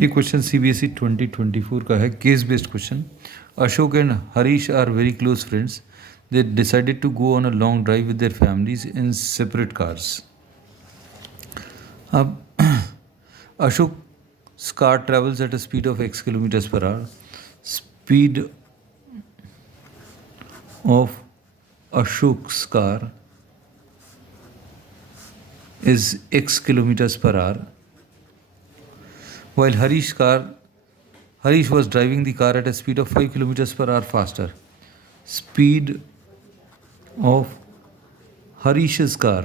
ये question CBSE 2024 का है, case based question. Ashok and Harish are very close friends. They decided to go on a long drive with their families in separate cars. अब Ashok's car travels at a speed of x kilometers per hour. Speed of Ashok's car is x kilometers per hour, while Harish was driving the car at a speed of 5 kilometers per hour faster. Speed of Harish's car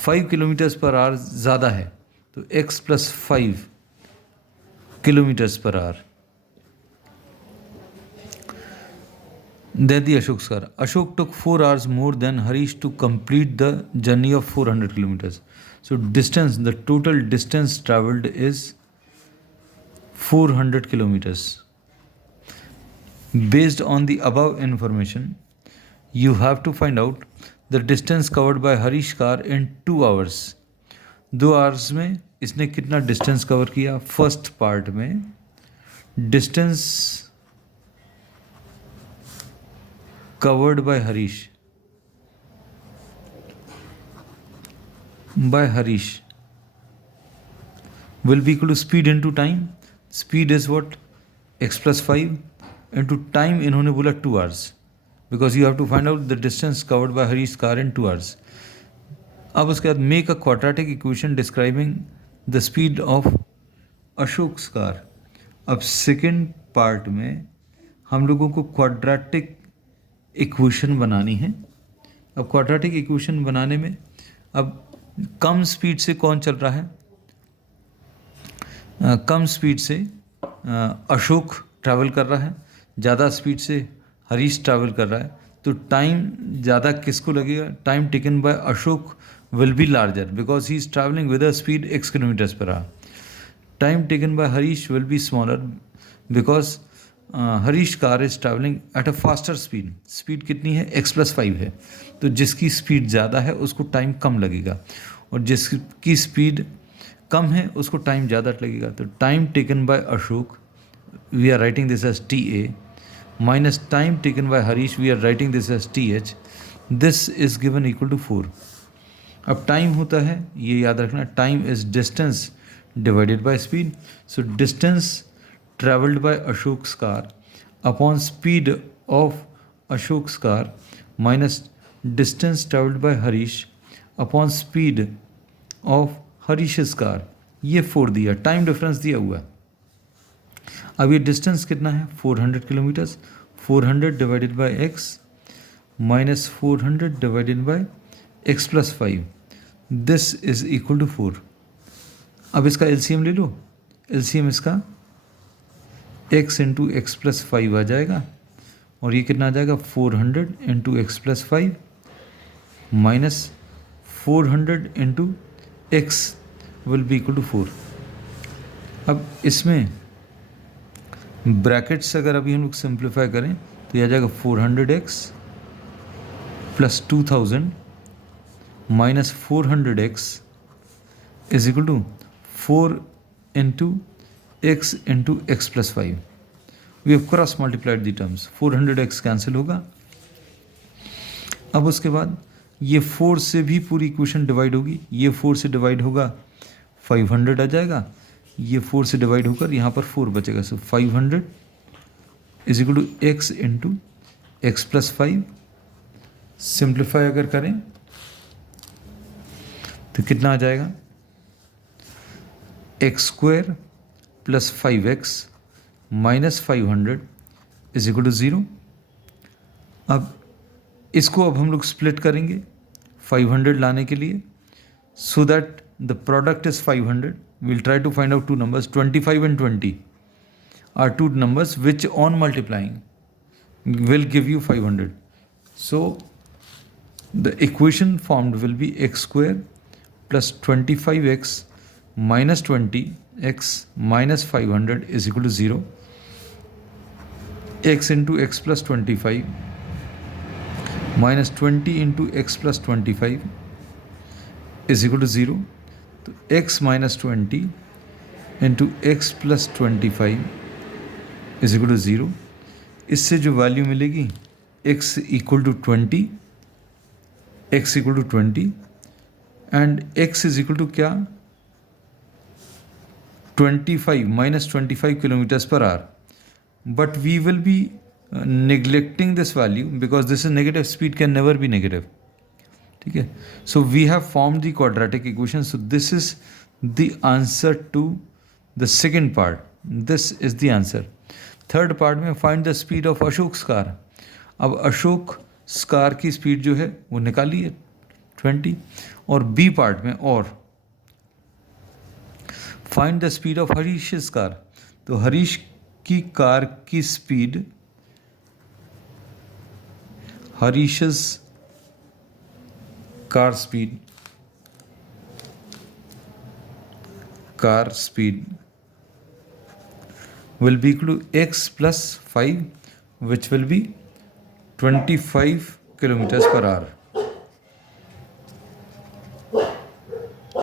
5 kilometres per our ज़्यादा है, तो x + 5 kilometres per our. Then the Ashok's car. Ashok took 4 hours more than Harish to complete the journey of 400 kilometers. So distance, the total distance traveled is 400 kilometers. Based on the above information, you have to find out the distance covered by Harish car in 2 hours. 2 hours में इसने कितना distance cover किया? First part में distance covered by Harish will be equal to speed into time. Speed is what? x + 5 into time. इन्होंने बोला 2 hours, because you have to find out the distance covered by Harish's car in 2 hours. अब उसके बाद make a quadratic equation describing the speed of Ashok's car. अब second part में हम लोगों को क्वाड्रेटिक इक्वेशन बनानी है. अब क्वाड्रेटिक इक्वेशन बनाने में अब कम स्पीड से कौन चल रहा है? कम स्पीड से अशोक ट्रैवल कर रहा है, ज़्यादा स्पीड से हरीश ट्रैवल कर रहा है. तो टाइम ज़्यादा किसको लगेगा? Time taken by Ashok will be larger because he is travelling with a speed x kilometres per our. Time taken by Harish will be smaller because Harish car is travelling at a faster speed. Speed कितनी है? x + 5 है. तो जिसकी speed ज़्यादा है उसको time कम लगेगा, और जिसकी स्पीड कम है उसको टाइम ज़्यादा लगेगा. तो time taken by Ashok, we are writing this as TA, minus time taken by Harish, we are writing this as TH. This is given equal to 4. अब टाइम होता है, ये याद रखना, time is distance divided by speed. So distance travelled by Ashok's car upon speed of Ashok's car minus distance travelled by Harish upon speed of हरीश's car. ये 4 दिया, time difference दिया हुआ है. अब ये डिस्टेंस कितना है? 400 kilometres. 400 divided by x minus 400 divided by x + 5. This is equal to 4. अब इसका LCM ले लो. LCM इसका x इंटू एक्स + 5 आ जाएगा, और ये कितना आ जाएगा? 400 into x + 5 minus 400 into x will be equal to 4. अब इसमें ब्रैकेट्स अगर अभी हम लोग सिंप्लीफाई करें तो यह आ जाएगा 400x + 2000 minus 400x is equal to 4 into x into x + 5. We have cross multiplied the terms. 400x cancel होगा. अब उसके बाद ये 4 से भी पूरी इक्वेशन डिवाइड होगी. ये 4 से डिवाइड होगा, 500 आ जाएगा. ये 4 से डिवाइड होकर यहाँ पर 4 बचेगा. So 500 is equal to x into x + 5. Simplify अगर करें तो कितना आ जाएगा? x² + 5x minus 500 is equal to 0. अब इसको अब हम लोग स्प्लिट करेंगे 500 लाने के लिए, so that the product is 500. We'll try to find out two numbers. 25 and 20 are two numbers which on multiplying will give you 500. So the equation formed will be x² + 25x minus 20x minus 500 is equal to 0. x into x + 25 minus 20 into x + 25 is equal to 0. तो x - 20 into x plus 25 is equal to 0। इससे जो value मिलेगी x equal to 20, x equal to 20 and x is equal to क्या, 25 minus 25 kilometres per hour. But we will be neglecting this value because this is negative, speed can never be negative, ठीक है। so we have formed the quadratic equation, so this is the answer to the second part, this is the answer। Third part में find the speed of Ashok car. अब Ashok car की speed जो है वो निकाली है 20, और बी पार्ट में और find the speed of Harish car. तो हरीश की कार की speed, हरीश's car speed will be equal to x plus 5, which will be 25 kilometers per hour।